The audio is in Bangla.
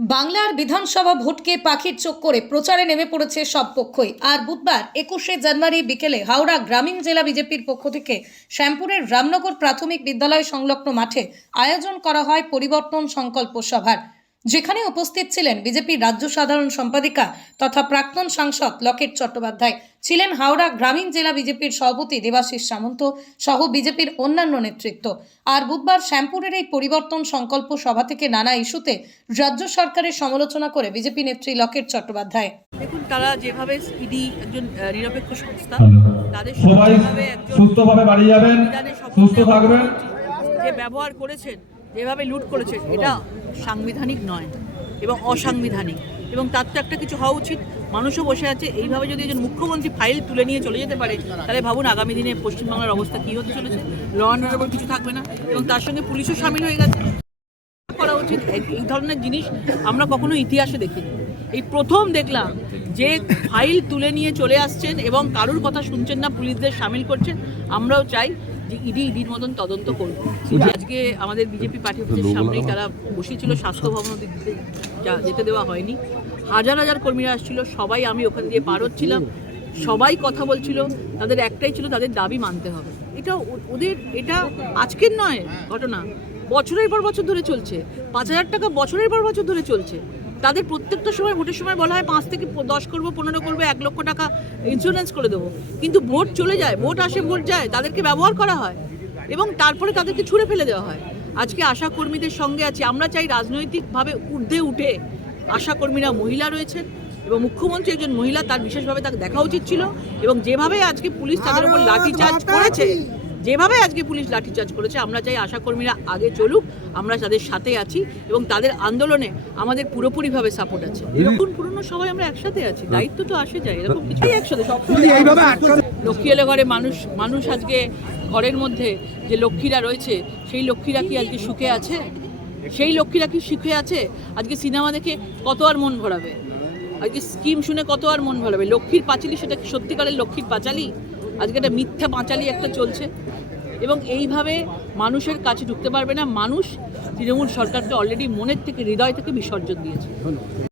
বাংলার বিধানসভা ভোটকে পাখির চোখ করে প্রচারে নেমে পড়েছে সব পক্ষই। আর বুধবার 21শে জানুয়ারি বিকেলে হাওড়া গ্রামীণ জেলা বিজেপির পক্ষ থেকে শ্যামপুরের রামনগর প্রাথমিক বিদ্যালয় সংলগ্ন মাঠে আয়োজন করা হয় পরিবর্তন সংকল্প সভার, যেখানে উপস্থিত ছিলেন বিজেপির রাজ্য সাধারণ সম্পাদিকা তথা প্রাক্তন সাংসদ লকেট চট্টোপাধ্যায়, ছিলেন হাওড়া গ্রামীণ জেলা বিজেপির সভাপতি দেবাশিস সামন্ত সহ বিজেপির অন্যান্য নেতৃত্ব। আর বুধবার শ্যামপুরের এই পরিবর্তন সংকল্প সভা থেকে নানা ইস্যুতে রাজ্য সরকারের সমালোচনা করে বিজেপি নেত্রী লকেট চট্টোপাধ্যায়। দেখুন, তারা যেভাবে ইডি একজন নিরপেক্ষ সংস্থা, তাদের সবাই সুস্থভাবে বাড়ি যাবেন, সুস্থ থাকবেন, যে ব্যবহার করেছেন, যেভাবে লুট করেছেন, এটা সাংবিধানিক নয় এবং অসাংবিধানিক, এবং তার তো একটা কিছু হওয়া উচিত। মানুষও বসে আছে, এইভাবে যদি একজন মুখ্যমন্ত্রী ফাইল তুলে নিয়ে চলে যেতে পারে, তাহলে ভাবুন আগামী দিনে পশ্চিমবাংলার অবস্থা কী হতে চলেছে। ল অ্যান্ড অর্ডার কিছু থাকবে না, এবং তার সঙ্গে পুলিশও সামিল হয়ে গেছে। করা উচিত। এই ধরনের জিনিস আমরা কখনো ইতিহাসে দেখিনি, এই প্রথম দেখলাম যে ফাইল তুলে নিয়ে চলে আসছেন এবং কারুর কথা শুনছেন না, পুলিশদের সামিল করছেন। আমরাও চাই যে ইডির মতন তদন্ত করব। আজকে আমাদের বিজেপি পার্টি অফিসের সামনেই তারা বসেছিল, স্বাস্থ্য ভবন যেতে দেওয়া হয়নি। হাজার হাজার কর্মীরা আসছিল, সবাই, আমি ওখান দিয়ে পার হচ্ছিলাম, সবাই কথা বলছিল। তাদের একটাই ছিল, তাদের দাবি মানতে হবে। এটা ওদের, এটা আজকের নয় ঘটনা, বছরের পর বছর ধরে চলছে। 5,000 টাকা বছরের পর বছর ধরে চলছে। তাদের প্রত্যেকটা সময় ভোটের সময় বলা হয় 5 থেকে 10 করবো, 15 করবো, 1 লক্ষ টাকা ইন্স্যুরেন্স করে দেবো। কিন্তু ভোট চলে যায়, ভোট আসে, ভোট যায়, তাদেরকে ব্যবহার করা হয় এবং তারপরে তাদেরকে ছুঁড়ে ফেলে দেওয়া হয়। আজকে আশা কর্মীদের সঙ্গে আছি আমরা। চাই রাজনৈতিকভাবে ঊর্ধ্বে উঠে আশা কর্মীরা মহিলা রয়েছেন এবং মুখ্যমন্ত্রী একজন মহিলা, তার বিশেষভাবে তাকে দেখা উচিত ছিল। এবং যেভাবে আজকে পুলিশ তাদের উপর লাঠিচার্জ করেছে, আমরা চাই আশাকর্মীরা আগে চলুক, আমরা তাদের সাথে আছি এবং তাদের আন্দোলনে আমাদের পুরোপুরিভাবে সাপোর্ট আছে। এরকম পুরনো সবাই আমরা একসাথে আছি, দায়িত্ব তো আসে যায়, এরকম কিছুই একসাথে সব। লক্ষ্মী এলে ঘরে মানুষ আজকে ঘরের মধ্যে যে লক্ষ্মীরা রয়েছে, সেই লক্ষ্মীরা কি আজকে সুখে আছে? সেই লক্ষ্মীরা কি সুখে আছে? আজকে সিনেমা দেখে কত আর মন ভরাবে? আজকে স্কিম শুনে কত আর মন ভরাবে? লক্ষ্মীর পাঁচালী, সেটা কি সত্যিকারের লক্ষ্মীর পাঁচালী? আজকে একটা মিথ্যা পাঁচালী একটা চলছে এবং এইভাবে মানুষের কাছে ঢুকতে পারবে না। মানুষ তৃণমূল সরকারকে অলরেডি মনের থেকে, হৃদয় থেকে বিসর্জন দিয়েছে।